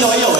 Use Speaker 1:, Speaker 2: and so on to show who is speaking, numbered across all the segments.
Speaker 1: no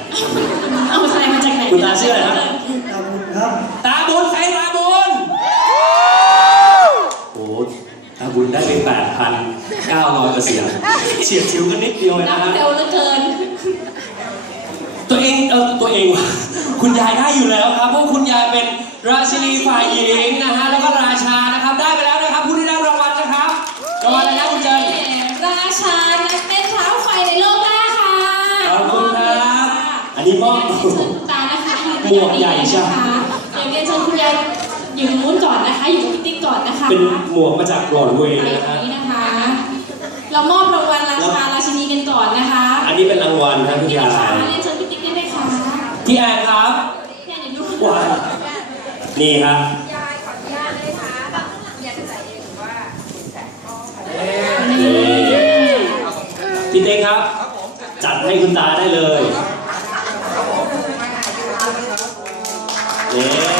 Speaker 2: เาใุณตาคร
Speaker 1: บตาบุญตาบุญใครตาบุญ โอ้ตาบุญได้เป็นแปดพันเก้าร้อยกระเสียงเฉียดชิวกันนิดเดียวนะฮะเร็วเกินตัวเองเออตัวเอง คุณยายได้อยู่แล้วครับเพราะคุณยายเป็นราชินีฝ่ายหญิงนะฮะแล้วก็ราชานะครับได้ไปแล้วนะครับผู้ได้รางวัลนะครับ
Speaker 2: รางวัลอะไรนะคุณเจริญราชา
Speaker 1: ันนี้ก็เช
Speaker 2: ิญคุณตานะคะ
Speaker 1: ยืนใหญ่ใช่ไหมคะ
Speaker 2: เดี๋ยวเชิญคุณยายอยู่นู้นก่อนนะคะ อยู่พิติก่อนนะคะ
Speaker 1: เป็นหมวกมาจากหลอดเวนะคะคะ
Speaker 2: เรามอบรางวัลราชาราชินีกันก่อนนะคะ
Speaker 1: อันนี้เป็นรางวัลครับคุณยาเ
Speaker 2: รียนเชิญพิติได้ไหมคะ
Speaker 1: พี่แอนครับพี่แอนอยู่ที่ไหนวะนี่ครับพี่เต้ครับ จัดให้คุณตาได้เลย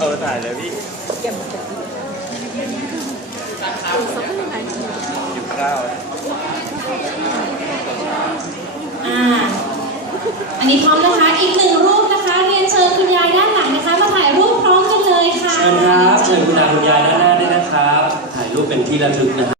Speaker 3: เออถ่ายเลยพี่เก็บอยู่เก
Speaker 2: ้าอันนี้พร้อมนะคะ อีกหนึ่งรูปนะคะ เรียนเชิญคุณยายด้านหลังนะคะ มาถ่ายรูปพร้อมกันเลยค่ะ เ
Speaker 1: ชิญครับ เชิญคุณยายด้านหน้าด้วยนะครับ ถ่ายรูปเป็นที่ระลึกนะคะ